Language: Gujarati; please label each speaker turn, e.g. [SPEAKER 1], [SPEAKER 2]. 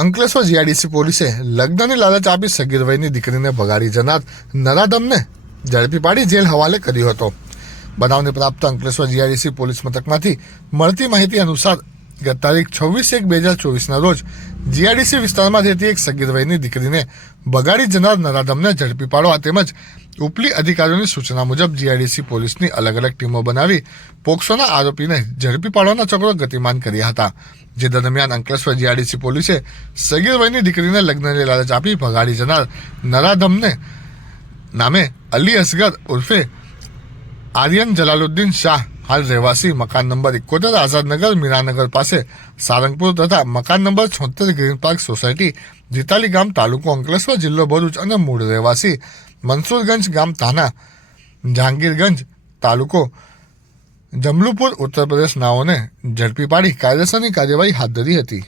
[SPEAKER 1] અંકલેશ્વર જીઆઈડીસી પોલીસે લગ્નની લાલચ આપી સગીર વયની દીકરીને ભગાડી. જનાર નરાદમને ઝડપી પાડી જેલ હવાલે કર્યો હતો. બનાવને પ્રાપ્ત અંકલેશ્વર જીઆઈડીસી પોલીસ મથકમાંથી મળતી માહિતી અનુસાર ગત તારીખ છવ્વીસ એક બે હજાર ચોવીસના રોજ જીઆઈડીસી વિસ્તારમાં રહેતી એક સગીર વયની દીકરીને બગાડી જનાર નરાધમને ઝડપી પાડવા તેમજ ઉપલી અધિકારીઓની સૂચના મુજબ જીઆઈડીસી પોલીસની અલગ અલગ ટીમો બનાવી પોક્સોના આરોપીને ઝડપી પાડવાના ચક્રો ગતિમાન કર્યા હતા, જે દરમિયાન અંકલેશ્વર જીઆઈડીસી પોલીસે સગીર વયની દીકરીને લગ્નની લાલચ આપી ભગાડી જનાર નરાધમને નામે અલી અસગર ઉર્ફે આર્યન જલાલુદ્દીન શાહ હાલ રહેવાસી મકાન નંબર એકોતેર આઝાદનગર મીરાનગર પાસે સારંગપુર તથા મકાન નંબર છોતેર ગ્રીન પાર્ક સોસાયટી, જીતાલી ગામ તાલુકો અંકલેશ્વર જિલ્લો ભરૂચ અને મૂળ રહેવાસી, મનસુરગંજ ગામ તાના જહાંગીરગંજ તાલુકો, જમલુપુર ઉત્તર પ્રદેશ નાઓને ઝડપી પાડી કાયદેસરની કાર્યવાહી હાથ ધરી હતી.